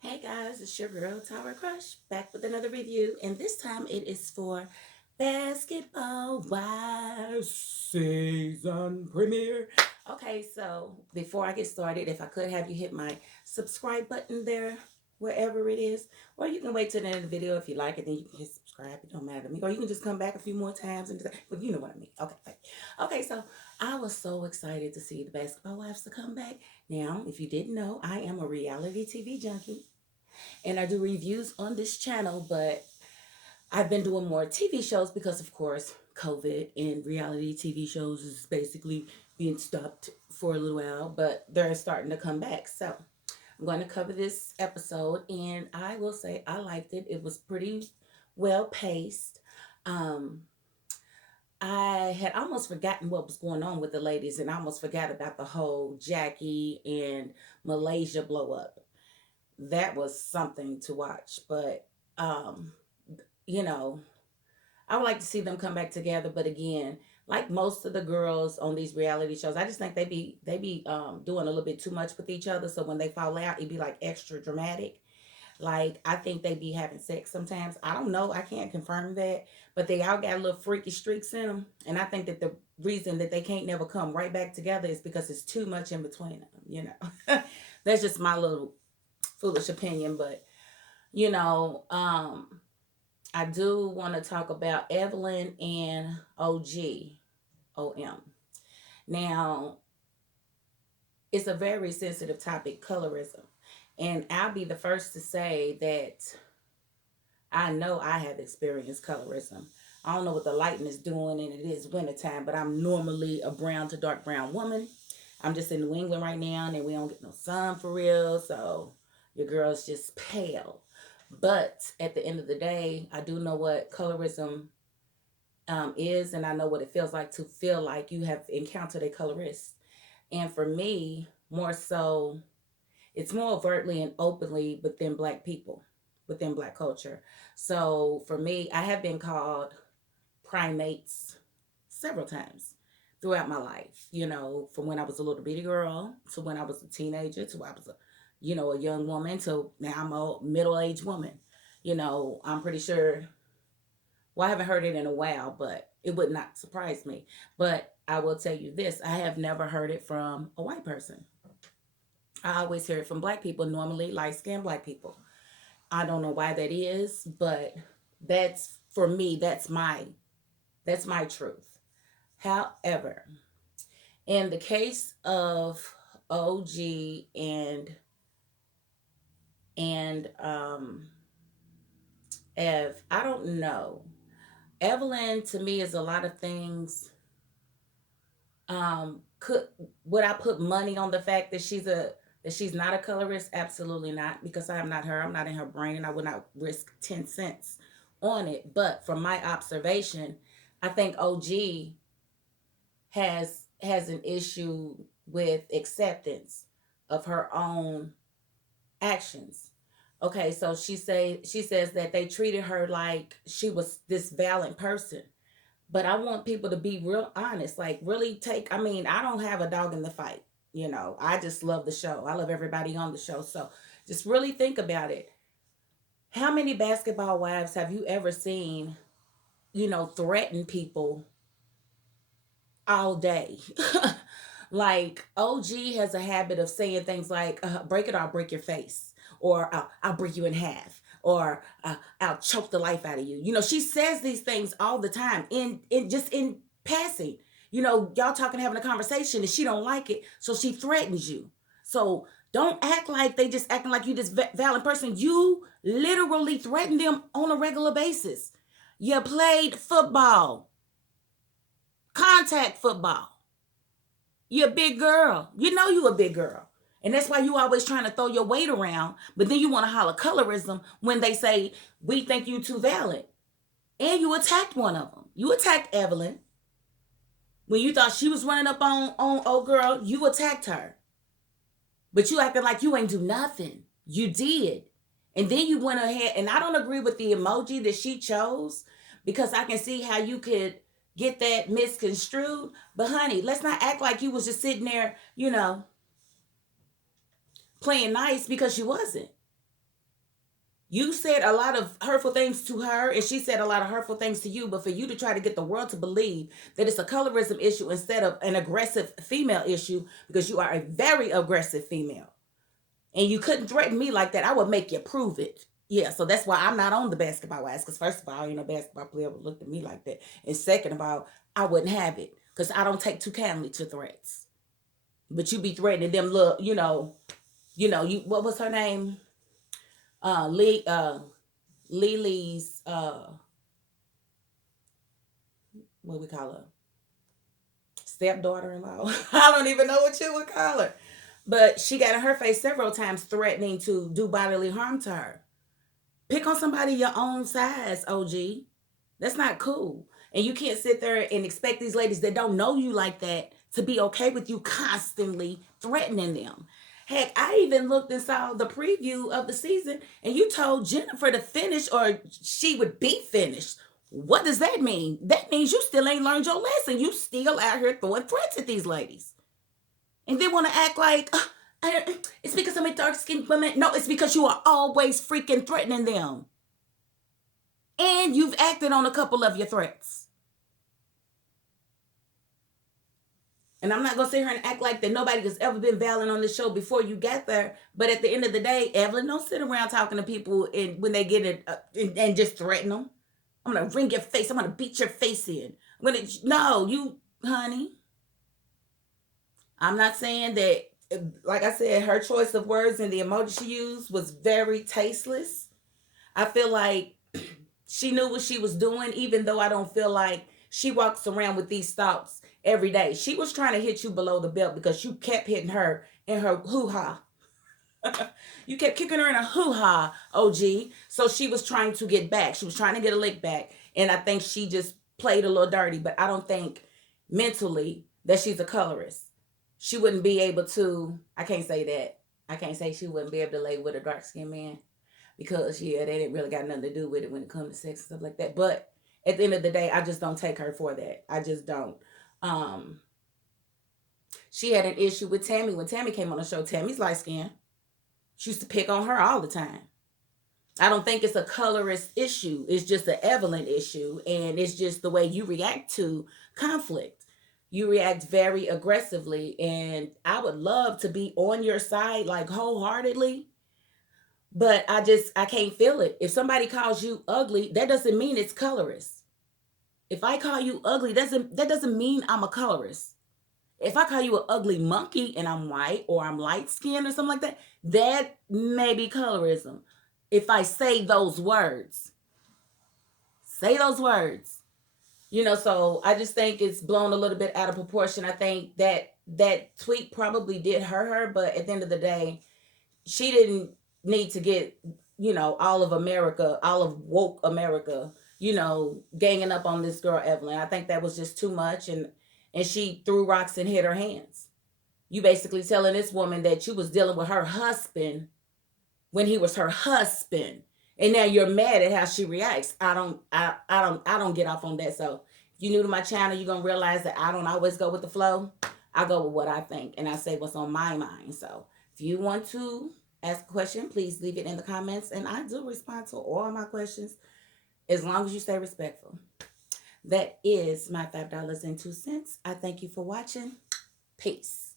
Hey guys, it's your girl Tower Crush back with another review, and this time it is for Basketball Wives season premiere. Okay, so before I get started, if I could have you hit my subscribe button there, wherever it is, or you can wait till the end of the video if you like it, then you can hit subscribe. It don't matter to me, or you can just come back a few more times and but you know what I mean. Okay. So I was so excited to see the Basketball Wives to come back. Now, if you didn't know, I am a reality TV junkie and I do reviews on this channel, but I've been doing more TV shows because, of course, COVID and reality TV shows is basically being stopped for a little while, but they're starting to come back. So I'm going to cover this episode, and I will say I liked it. It was pretty well paced. Um, I had almost forgotten what was going on with the ladies, and I almost forgot about the whole Jackie and Malaysia blow up. That was something to watch. But um, you know, I would like to see them come back together. But again, like most of the girls on these reality shows, I just think they be doing a little bit too much with each other. So when they fall out, it'd be like extra dramatic. Like I think they be having sex sometimes. I don't know. I can't confirm that, but they all got little freaky streaks in them. And I think that the reason that they can't never come right back together is because it's too much in between them. That's just my little foolish opinion. But you know, I do want to talk about Evelyn and OG. OM. Now, it's a very sensitive topic, colorism. And I'll be the first to say that I know I have experienced colorism. I don't know what the lighting is doing, and it is wintertime, but I'm normally a brown to dark brown woman. I'm just in New England right now, and we don't get no sun for real, so your girl's just pale. But at the end of the day, I do know what colorism is, and I know what it feels like to feel like you have encountered a colorist. And for me, more so, it's more overtly and openly within Black people, within Black culture. So for me, I have been called primates several times throughout my life. From when I was a little bitty girl to when I was a teenager to when I was a young woman to now I'm a middle aged woman. I'm pretty sure. Well, I haven't heard it in a while, but it would not surprise me. But I will tell you this: I have never heard it from a white person. I always hear it from Black people, normally light skinned Black people. I don't know why that is, but that's for me. That's my truth. However, in the case of OG and Ev, I don't know. Evelyn to me is a lot of things. Could would I put money on the fact that she's not a colorist? Absolutely not, because I am not her. I'm not in her brain, and I would not risk 10 cents on it. But from my observation, I think OG has an issue with acceptance of her own actions. Okay, so she says that they treated her like she was this valiant person. But I want people to be real honest, like really take. I mean, I don't have a dog in the fight. I just love the show. I love everybody on the show. So just really think about it. How many basketball wives have you ever seen, threaten people all day? Like OG has a habit of saying things like, break it or I'll break your face, or I'll break you in half, or I'll choke the life out of you. She says these things all the time in passing. Y'all talking, having a conversation, and she don't like it, so she threatens you. So don't act like they just acting like you this valid person. You literally threaten them on a regular basis. You played football, contact football. You're a big girl. You know you a big girl. And that's why you always trying to throw your weight around. But then you want to holler colorism when they say, we think you too valid. And you attacked one of them. You attacked Evelyn. When you thought she was running up on old girl, you attacked her. But you acted like you ain't do nothing. You did. And then you went ahead, and I don't agree with the emoji that she chose, because I can see how you could get that misconstrued. But honey, let's not act like you was just sitting there, playing nice, because you wasn't. You said a lot of hurtful things to her, and she said a lot of hurtful things to you. But for you to try to get the world to believe that it's a colorism issue instead of an aggressive female issue, because you are a very aggressive female, and you couldn't threaten me like that, I would make you prove it. Yeah, so that's why I'm not on the basketball wives. Because first of all, you know, basketball player would look at me like that, and second of all, I wouldn't have it because I don't take too kindly to threats. But you be threatening them. Look, you what was her name? Lee, Lily's what we call her, stepdaughter-in-law. I don't even know what you would call her, but she got in her face several times threatening to do bodily harm to her. Pick on somebody your own size, OG. That's not cool. And you can't sit there and expect these ladies that don't know you like that to be okay with you constantly threatening them. Heck, I even looked and saw the preview of the season, and you told Jennifer to finish or she would be finished. What does that mean? That means you still ain't learned your lesson. You still out here throwing threats at these ladies. And they want to act like, it's because I'm a dark skinned woman. No, it's because you are always freaking threatening them. And you've acted on a couple of your threats. And I'm not going to sit here and act like that nobody has ever been valid on the show before you got there. But at the end of the day, Evelyn, don't sit around talking to people and when they get it and just threaten them. I'm going to wring your face. I'm going to beat your face in. No, you, honey. I'm not saying that, like I said, her choice of words and the emoji she used was very tasteless. I feel like she knew what she was doing, even though I don't feel like she walks around with these thoughts every day. She was trying to hit you below the belt because you kept hitting her in her hoo-ha. You kept kicking her in a hoo-ha, OG. So she was trying to get back. She was trying to get a lick back. And I think she just played a little dirty. But I don't think mentally that she's a colorist. She wouldn't be able to, I can't say that. I can't say she wouldn't be able to lay with a dark-skinned man. Because, yeah, they didn't really got nothing to do with it when it comes to sex and stuff like that. But at the end of the day, I just don't take her for that. I just don't. She had an issue with Tammy. When Tammy came on the show, Tammy's light skinned. She used to pick on her all the time. I don't think it's a colorist issue. It's just an Evelyn issue. And it's just the way you react to conflict. You react very aggressively. And I would love to be on your side, like wholeheartedly. But I can't feel it. If somebody calls you ugly, that doesn't mean it's colorist. If I call you ugly, that doesn't mean I'm a colorist. If I call you an ugly monkey and I'm white or I'm light skinned or something like that, that may be colorism. If I say those words, so I just think it's blown a little bit out of proportion. I think that tweet probably did hurt her, but at the end of the day, she didn't need to get, all of America, all of woke America, ganging up on this girl Evelyn. I think that was just too much, and she threw rocks and hit her hands. You basically telling this woman that you was dealing with her husband when he was her husband, and now you're mad at how she reacts. I don't get off on that. So if you're new to my channel, you're gonna realize that I don't always go with the flow. I go with what I think, and I say what's on my mind. So if you want to ask a question, please leave it in the comments, and I do respond to all my questions as long as you stay respectful. That is my $5.02. I thank you for watching. Peace.